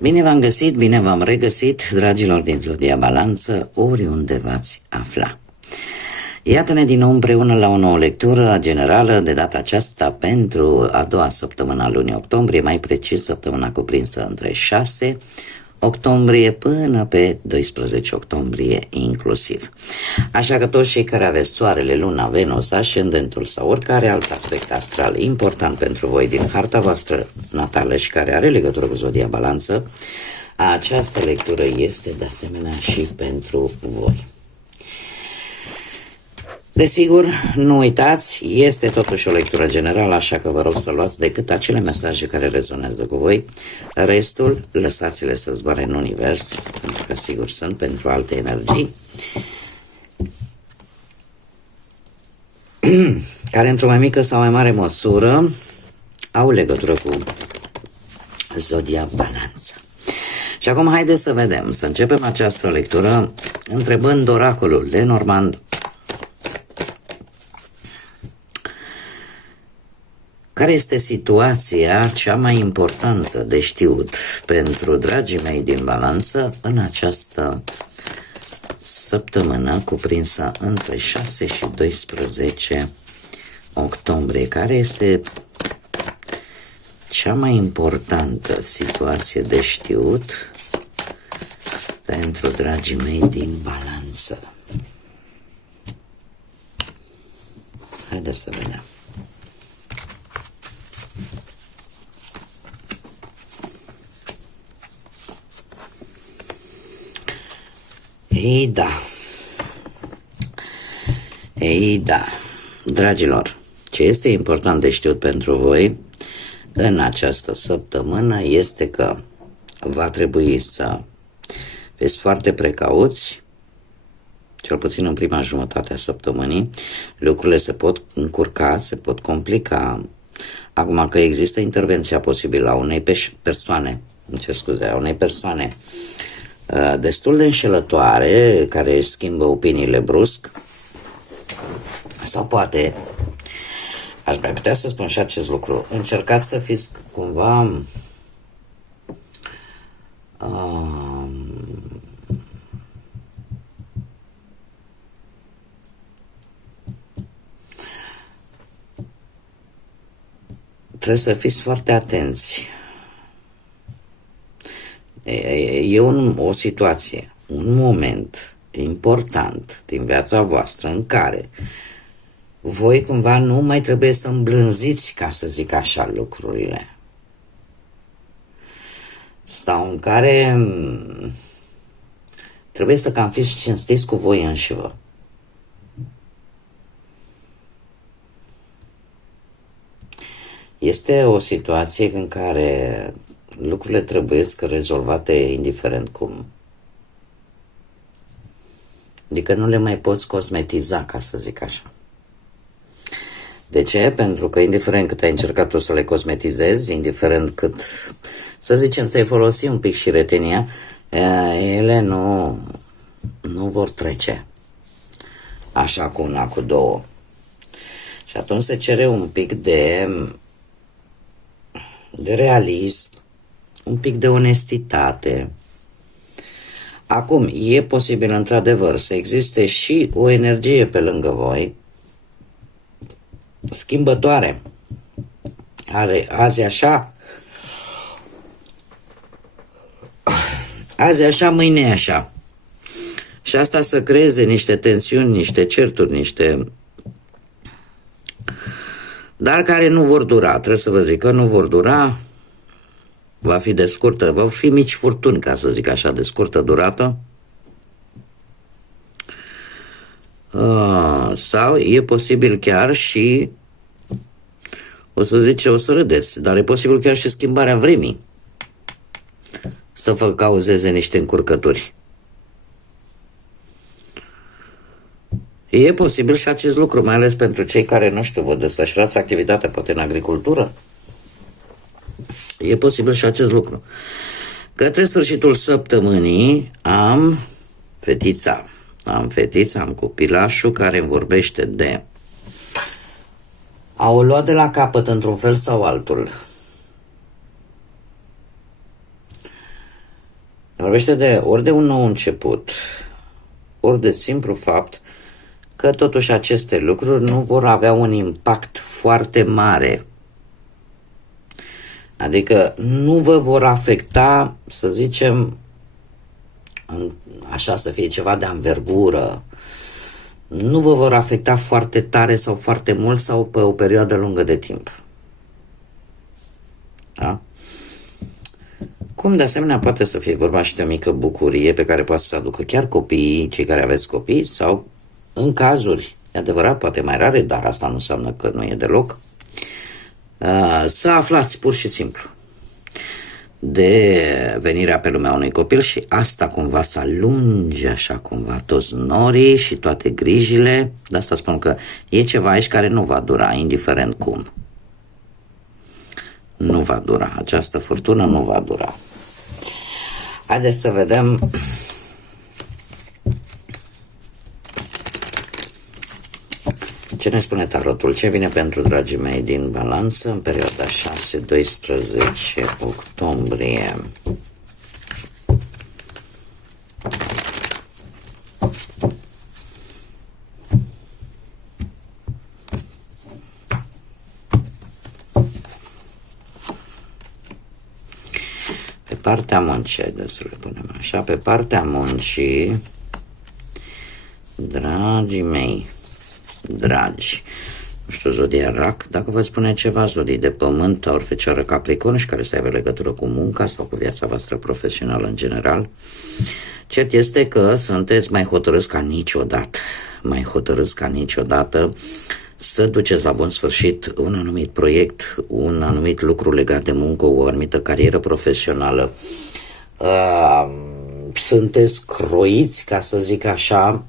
Bine v-am găsit, bine v-am regăsit, dragilor din Zodia Balanță, oriunde v-ați afla. Iată-ne din nou împreună la o nouă lectură generală, de data aceasta pentru a doua săptămână a lunii octombrie, mai precis săptămâna cuprinsă între 6 octombrie până pe 12 octombrie inclusiv. Așa că toți cei care aveți soarele, luna, Venus, ascendentul sau oricare alt aspect astral important pentru voi din harta voastră natală și care are legătură cu Zodia Balanță, această lectură este de asemenea și pentru voi. Desigur, nu uitați, este totuși o lectură generală, așa că vă rog să luați decât acele mesaje care rezonează cu voi. Restul, lăsați-le să zboare în univers, pentru că sigur sunt pentru alte energii, care într-o mai mică sau mai mare măsură au legătură cu Zodia Balanță. Și acum haideți să vedem, să începem această lectură întrebând oracolul Lenormand. Care este situația cea mai importantă de știut pentru dragii mei din Balanță în această săptămână cuprinsă între 6 și 12 octombrie? Care este cea mai importantă situație de știut pentru dragii mei din Balanță? Haideți să vedem. Ei da, dragilor, ce este important de știut pentru voi în această săptămână este că va trebui să fiți foarte precauți, cel puțin în prima jumătate a săptămânii. Lucrurile se pot încurca, se pot complica. Acum că există intervenția posibilă a unei persoane destul de înșelătoare, care își schimbă opiniile brusc, sau poate, aș mai putea să spun și acest lucru, încercați să fiți cumva trebuie să fiți foarte atenți. E o situație, un moment important din viața voastră în care voi cumva nu mai trebuie să îmblânziți, ca să zic așa, lucrurile. Sau în care trebuie să cam fiți cinstiți cu voi înșivă. Este o situație în care lucrurile trebuie rezolvate indiferent cum. Adică nu le mai poți cosmetiza, ca să zic așa. De ce? Pentru că indiferent cât ai încercat tu să le cosmetizezi, indiferent cât, să zicem, ți-ai folosit un pic și retenia, ele nu vor trece așa cu una, cu două. Și atunci se cere un pic de realism, un pic de onestitate. Acum, e posibil într-adevăr să existe și o energie pe lângă voi schimbătoare. Azi așa, mâine așa. Și asta să creeze niște tensiuni, niște certuri, dar care nu vor dura. Trebuie să vă zic că nu vor dura. Va fi de scurtă, vor fi mici furtuni, ca să zic așa, de scurtă durată. Sau e posibil chiar și, o să râdeți, dar e posibil chiar și schimbarea vremii să vă cauzeze niște încurcături. E posibil și acest lucru, mai ales pentru cei care, nu știu, vă desfășurați activitatea poate în agricultură. E posibil și acest lucru. Către sfârșitul săptămânii am fetița, am copilașul care îmi vorbește de a o lua de la capăt într-un fel sau altul. Ne vorbește de ori de un nou început, ori de simplu fapt că totuși aceste lucruri nu vor avea un impact foarte mare. Adică nu vă vor afecta, să zicem, așa să fie ceva de anvergură, nu vă vor afecta foarte tare sau foarte mult sau pe o perioadă lungă de timp. Da? Cum de asemenea poate să fie vorba și de o mică bucurie pe care poate să aducă chiar copiii, cei care aveți copii, sau în cazuri, e adevărat, poate mai rare, dar asta nu înseamnă că nu e deloc, să aflați pur și simplu de venirea pe lumea unui copil și asta cumva să alunge așa cumva toți norii și toate grijile. De asta spun că e ceva aici care nu va dura, indiferent cum. Nu va dura. Această furtună nu va dura. Haideți să vedem ce ne spune tarotul. Ce vine pentru dragii mei din Balanță în perioada 6-12 octombrie. Pe partea muncii, haideți să le punem așa, pe partea muncii, dragii mei, dragi, nu știu, zodia Rac, dacă vă spune ceva, zodii de pământ, Taur, Fecioară, Capricorn și care să aibă legătură cu munca sau cu viața voastră profesională în general, cert este că sunteți mai hotărâți ca niciodată, să duceți la bun sfârșit un anumit proiect, un anumit lucru legat de muncă, o anumită carieră profesională. Sunteți croiți, ca să zic așa,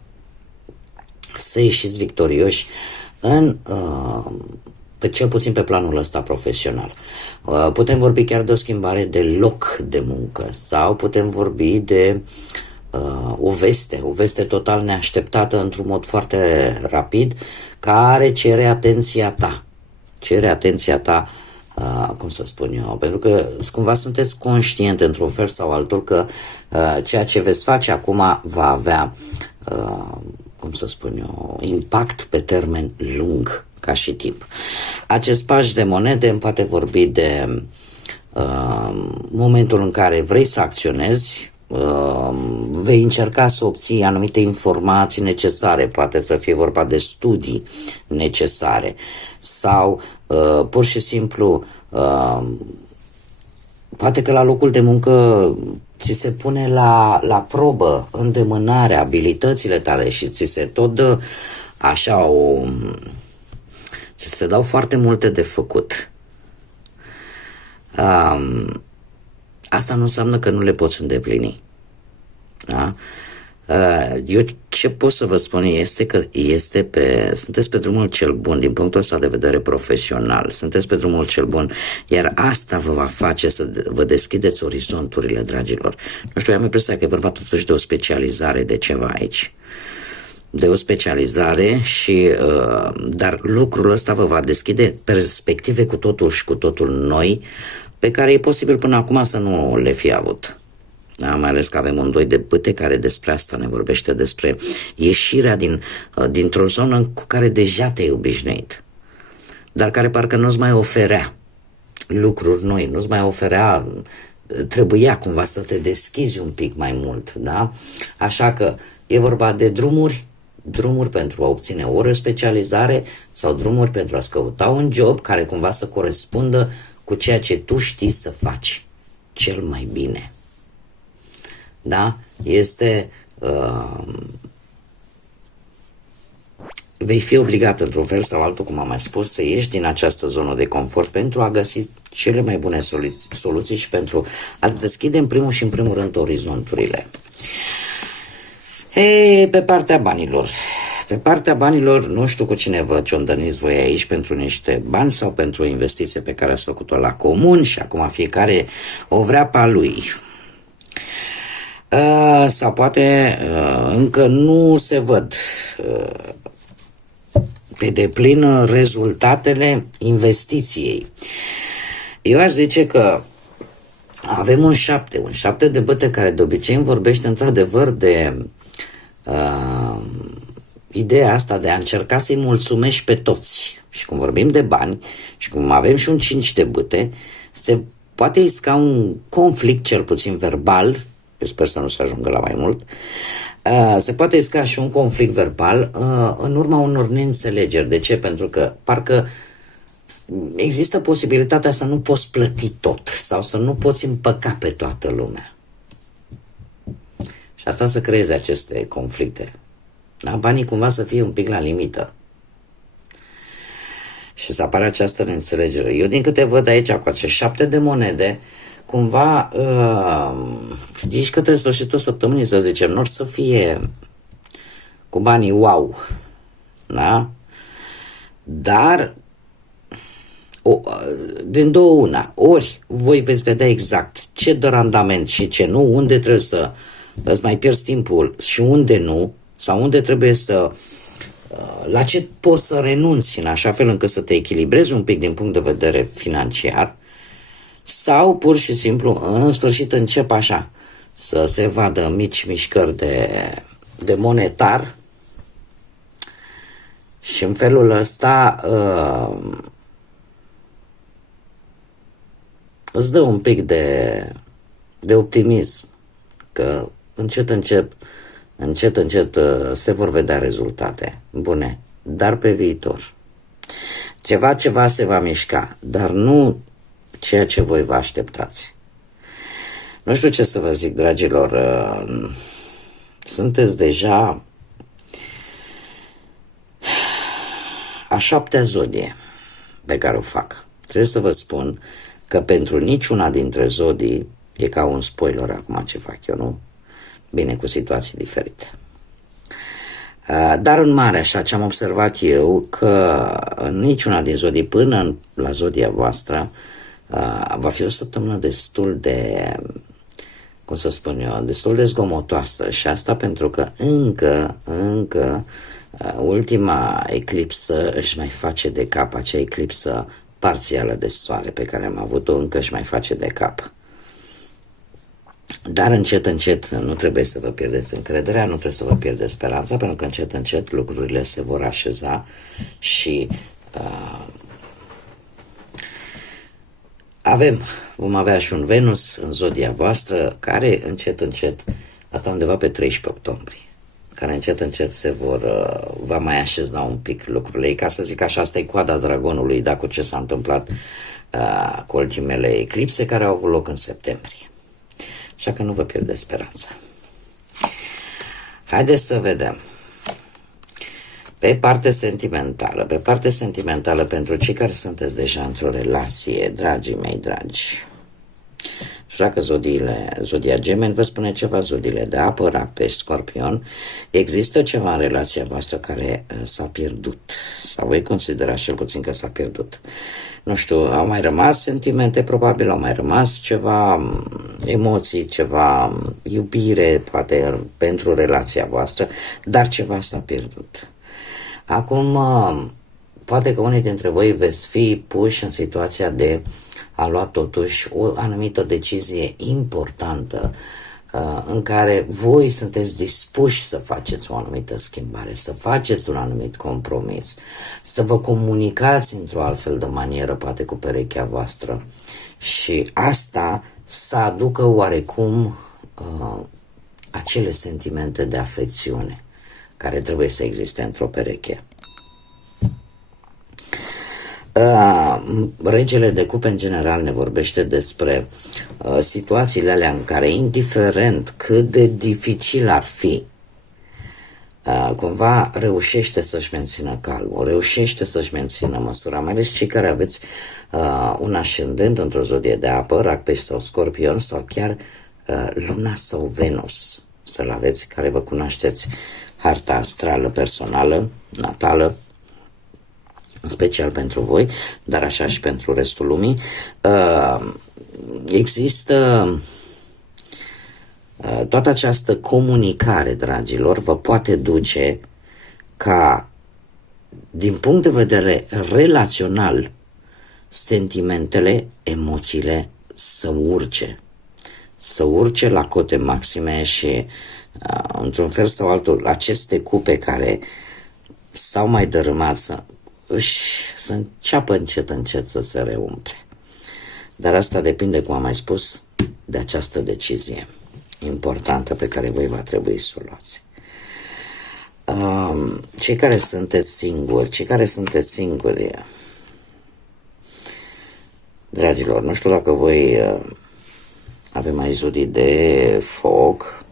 să ieșiți victorioși cel puțin pe planul ăsta profesional. Putem vorbi chiar de o schimbare de loc de muncă sau putem vorbi de o veste total neașteptată într-un mod foarte rapid, care cere atenția ta, cum să spun eu, pentru că cumva sunteți conștient într-un fel sau altul că ceea ce veți face acum va avea, cum să spun eu, impact pe termen lung ca și timp. Acest paș de monede îmi poate vorbi de momentul în care vrei să acționezi, vei încerca să obții anumite informații necesare, poate să fie vorba de studii necesare sau pur și simplu poate că la locul de muncă ți se pune la probă îndemânarea, abilitățile tale și ți se tot dă așa ți se dau foarte multe de făcut. Asta nu înseamnă că nu le poți îndeplini. Da? Eu ce pot să vă spun este că sunteți pe drumul cel bun din punctul ăsta de vedere profesional, sunteți pe drumul cel bun, iar asta vă va face să vă deschideți orizonturile, dragilor. Nu știu, am impresia că e vorba totuși de o specializare de ceva aici. De o specializare și dar lucrul ăsta vă va deschide perspective cu totul și cu totul noi, pe care e posibil până acum să nu le fi avut. Da, mai ales că avem un doi de bâte care despre asta ne vorbește, despre ieșirea dintr-o zonă cu care deja te-ai obișnuit, dar care parcă nu-ți mai oferea lucruri noi, nu-ți mai oferea, trebuia cumva să te deschizi un pic mai mult, da? Așa că e vorba de drumuri pentru a obține o specializare sau drumuri pentru a-ți căuta un job care cumva să corespundă cu ceea ce tu știi să faci cel mai bine. Da? Vei fi obligat într-un fel sau altul, cum am mai spus, să ieși din această zonă de confort pentru a găsi cele mai bune soluții și pentru a-ți deschide în primul rând orizonturile. Pe partea banilor, nu știu cu cine vă ciondăniți voi aici pentru niște bani sau pentru o investiție pe care ați făcut-o la comun și acum fiecare o vrea pe a lui. Sau poate încă nu se văd pe deplin rezultatele investiției. Eu aș zice că avem un șapte de băte care de obicei îmi vorbește într-adevăr de ideea asta de a încerca să-i mulțumești pe toți. Și cum vorbim de bani și cum avem și un 5 de bâte, se poate isca un conflict, cel puțin verbal, eu sper să nu se ajungă la mai mult, se poate isca și un conflict verbal în urma unor neînțelegeri. De ce? Pentru că parcă există posibilitatea să nu poți plăti tot sau să nu poți împăca pe toată lumea. Și asta să creeze aceste conflicte. Da? Banii cumva să fie un pic la limită. Și să apară această neînțelegere. Eu din câte văd aici cu aceste 7 de monede, cumva zici că trebuie sfârșitul săptămânii, să zicem, nu să fie cu banii wow. Da? Dar din două una, ori voi veți vedea exact ce dă randament și ce nu, unde trebuie să îți mai pierzi timpul și unde nu, sau unde trebuie să, la ce poți să renunți în așa fel încât să te echilibrezi un pic din punct de vedere financiar, sau pur și simplu în sfârșit încep așa să se vadă mici mișcări de monetar și în felul ăsta îți dă un pic de optimism că încet se vor vedea rezultate bune, dar pe viitor. Ceva se va mișca, dar nu ceea ce voi vă așteptați. Nu știu ce să vă zic, dragilor, sunteți deja a 7-a zodie pe care o fac. Trebuie să vă spun că pentru niciuna dintre zodii, e ca un spoiler acum ce fac eu, nu? Bine, cu situații diferite. Dar în mare, așa, ce am observat eu, că în niciuna din zodii până la zodia voastră va fi o săptămână destul de, cum să spun eu, destul de zgomotoasă, și asta pentru că încă ultima eclipsă își mai face de cap, acea eclipsă parțială de soare pe care am avut-o, încă își mai face de cap. Dar încet nu trebuie să vă pierdeți încrederea, nu trebuie să vă pierdeți speranța, pentru că încet lucrurile se vor așeza și vom avea și un Venus în zodia voastră care încet, asta undeva pe 13 octombrie, care încet se va mai așeza un pic lucrurile. E, ca să zic așa, asta e coada dragonului, cu ce s-a întâmplat cu ultimele eclipse care au avut loc în septembrie. Așa că nu vă pierdeți speranța. Haideți să vedem. Pe partea sentimentală, pentru cei care sunteți deja într-o relație, dragii mei dragi, și dacă zodia Gemeni vă spune ceva, zodiile de apă, Rac, Pești, Scorpion, există ceva în relația voastră care s-a pierdut, sau voi considerați cel puțin că s-a pierdut. Nu știu, au mai rămas sentimente, probabil au mai rămas ceva emoții, ceva iubire, poate, pentru relația voastră, dar ceva s-a pierdut. Acum, poate că unii dintre voi veți fi puși în situația de a lua totuși o anumită decizie importantă în care voi sunteți dispuși să faceți o anumită schimbare, să faceți un anumit compromis, să vă comunicați într-o altfel de manieră, poate cu perechea voastră, și asta să aducă oarecum acele sentimente de afecțiune care trebuie să existe într-o pereche. Regele de cupe în general ne vorbește despre situațiile alea în care, indiferent cât de dificil ar fi, cumva reușește să-și mențină calmul, reușește să-și mențină măsura, mai ales cei care aveți un ascendent într-o zodie de apă, Rac, Pești sau Scorpion, sau chiar Luna sau Venus, să-l aveți, care vă cunoașteți harta astrală personală, natală, în special pentru voi, dar așa și pentru restul lumii. Există toată această comunicare, dragilor, vă poate duce ca, din punct de vedere relațional, sentimentele, emoțiile să urce. să urce la cote maxime și într-un fel sau altul aceste cupe care s-au mai dărâmat să înceapă încet să se reumple. Dar asta depinde, cum am mai spus, de această decizie importantă pe care voi va trebui să o luați. Cei care sunteți singuri, dragilor, nu știu dacă voi avem mai zodii de foc,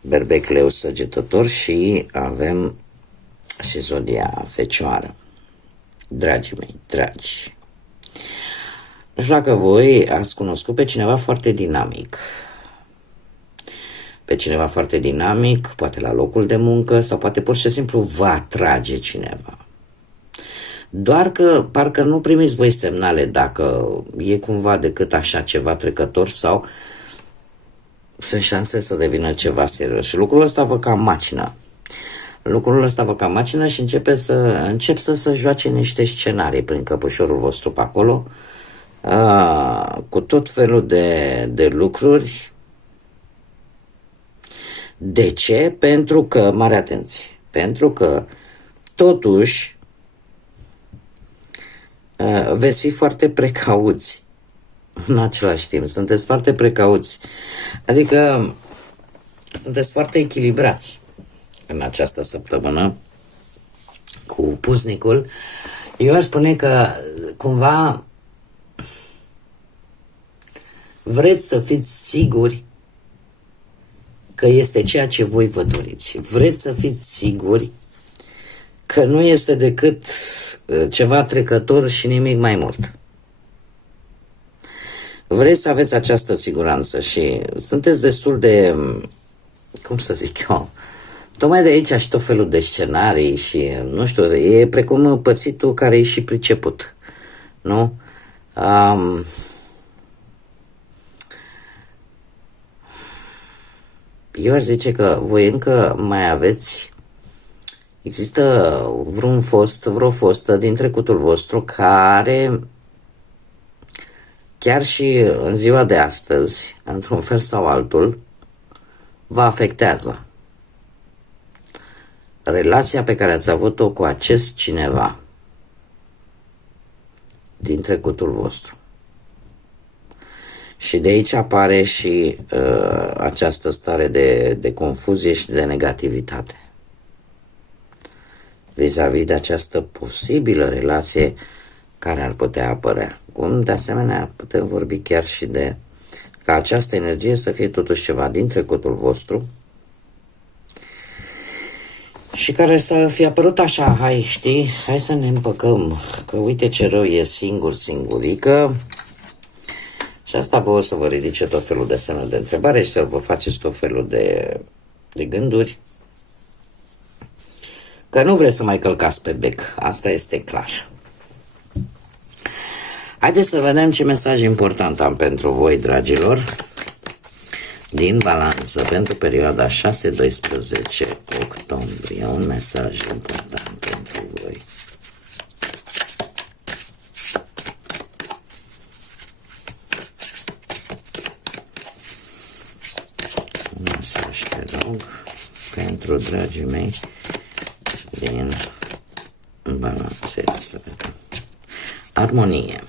berbec, leu, săgetător și avem și zodia fecioară. Dragii mei, dragi, nu știu dacă voi ați cunoscut pe cineva foarte dinamic. Pe cineva foarte dinamic, poate la locul de muncă sau poate pur și simplu vă atrage cineva. Doar că parcă nu primiți voi semnale dacă e cumva decât așa ceva trecător sau sunt șanse să devină ceva serios. Și lucrul ăsta vă cam macină. Și încep să joace niște scenarii prin căpușorul vostru pe acolo, cu tot felul de lucruri. De ce? Pentru că, mare atenție, pentru că totuși veți fi foarte precauți în același timp. Sunteți foarte precauți. Adică sunteți foarte echilibrați în această săptămână cu pusnicul. Eu aș spune că cumva vreți să fiți siguri că este ceea ce voi vă doriți. Vreți să fiți siguri că nu este decât ceva trecător și nimic mai mult. Vreți să aveți această siguranță și sunteți destul de, cum să zic eu, tocmai de aici și tot felul de scenarii și, nu știu, e precum pățitul care e și priceput, nu? Eu aș zice că voi încă mai aveți, există vreo fostă din trecutul vostru care chiar și în ziua de astăzi, într-un fel sau altul, vă afectează. Relația pe care ați avut-o cu acest cineva din trecutul vostru. Și de aici apare și această stare de confuzie și de negativitate vis-a-vis de această posibilă relație care ar putea apărea. Cum, de asemenea, putem vorbi chiar și de ca această energie să fie totuși ceva din trecutul vostru și care să fie apărut așa, hai să ne împăcăm, că uite ce rău e singurică. Și asta vă o să vă ridice tot felul de semne de întrebare și să vă faceți tot felul de gânduri. Că nu vreți să mai călcați pe bec, asta este clar. Haideți să vedem ce mesaj important am pentru voi, dragilor, din Balanță, pentru perioada 6-12 octombrie. Un mesaj important pentru voi. Un mesaj, te rog, pentru dragii mei din Balanță. Să vedem. Armonie.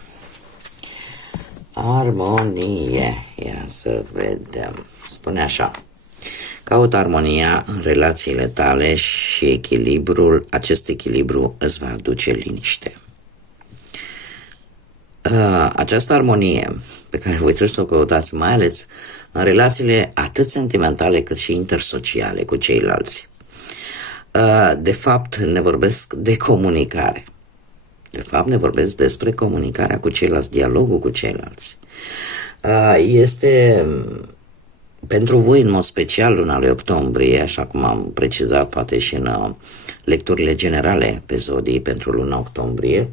Ia să vedem. Spune așa: caută armonia în relațiile tale și acest echilibru îți va aduce liniște. Această armonie pe care voi trebuie să o căutați, mai ales în relațiile atât sentimentale cât și intersociale cu ceilalți. De fapt, ne vorbesc de comunicare. Ne vorbesc despre comunicarea cu ceilalți, dialogul cu ceilalți. Este pentru voi, în mod special, luna lui octombrie, așa cum am precizat poate și în lecturile generale pe zodii pentru luna octombrie,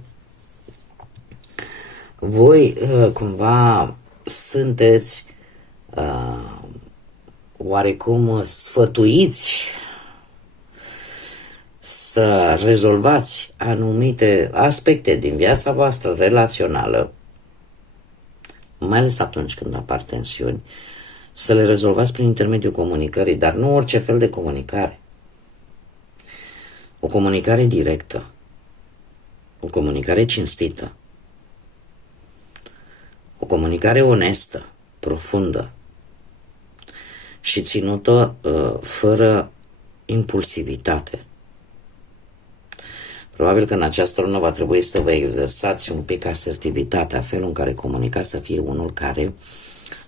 voi cumva sunteți oarecum sfătuiți să rezolvați anumite aspecte din viața voastră relațională, mai ales atunci când apar tensiuni, să le rezolvați prin intermediul comunicării, dar nu orice fel de comunicare. O comunicare directă, o comunicare cinstită, o comunicare onestă, profundă și ținută fără impulsivitate. Probabil că în această lună va trebui să vă exersați un pic asertivitatea, felul în care comunicați să fie unul care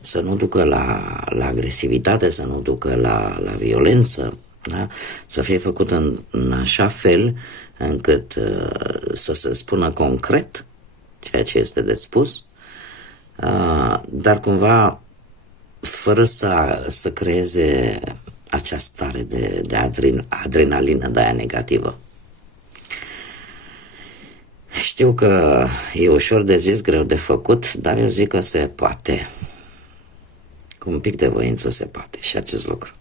să nu ducă la agresivitate, să nu ducă la violență, da? Să fie făcut în așa fel încât să se spună concret ceea ce este de spus, dar cumva fără să creeze această stare de adrenalină, de aia negativă. Știu că e ușor de zis, greu de făcut, dar eu zic că se poate. Cu un pic de voință se poate și acest lucru.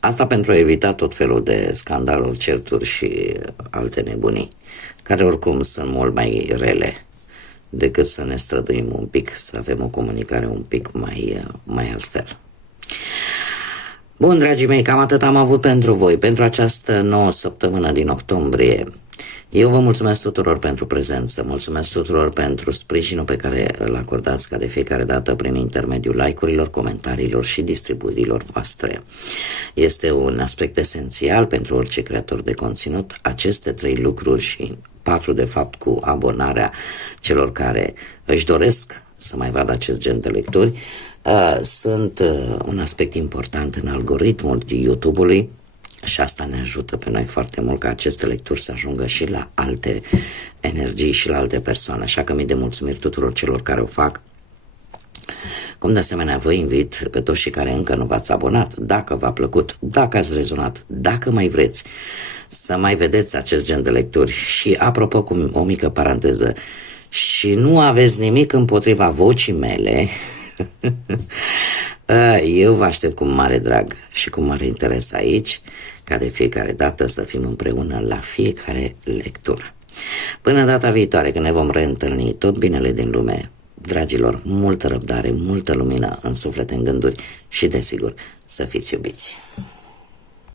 Asta pentru a evita tot felul de scandaluri, certuri și alte nebunii, care oricum sunt mult mai rele decât să ne străduim un pic, să avem o comunicare un pic mai altfel. Bun, dragii mei, cam atât am avut pentru voi, pentru această nouă săptămână din octombrie. Eu vă mulțumesc tuturor pentru prezență, mulțumesc tuturor pentru sprijinul pe care îl acordați ca de fiecare dată prin intermediul like-urilor, comentariilor și distribuirilor voastre. Este un aspect esențial pentru orice creator de conținut, aceste 3 lucruri și 4 de fapt cu abonarea celor care își doresc să mai vadă acest gen de lecturi, sunt un aspect important în algoritmul YouTube-ului. Și asta ne ajută pe noi foarte mult ca aceste lecturi să ajungă și la alte energii și la alte persoane. Așa că mii de mulțumiri tuturor celor care o fac. Cum de asemenea vă invit pe toți cei care încă nu v-ați abonat, dacă v-a plăcut, dacă ați rezonat, dacă mai vreți să mai vedeți acest gen de lecturi și apropo cu o mică paranteză, și nu aveți nimic împotriva vocii mele, eu vă aștept cu mare drag și cu mare interes aici, ca de fiecare dată să fim împreună la fiecare lectură. Până data viitoare, când ne vom reîntâlni, tot binele din lume, dragilor, multă răbdare, multă lumină în suflet, în gânduri și, desigur, să fiți iubiți.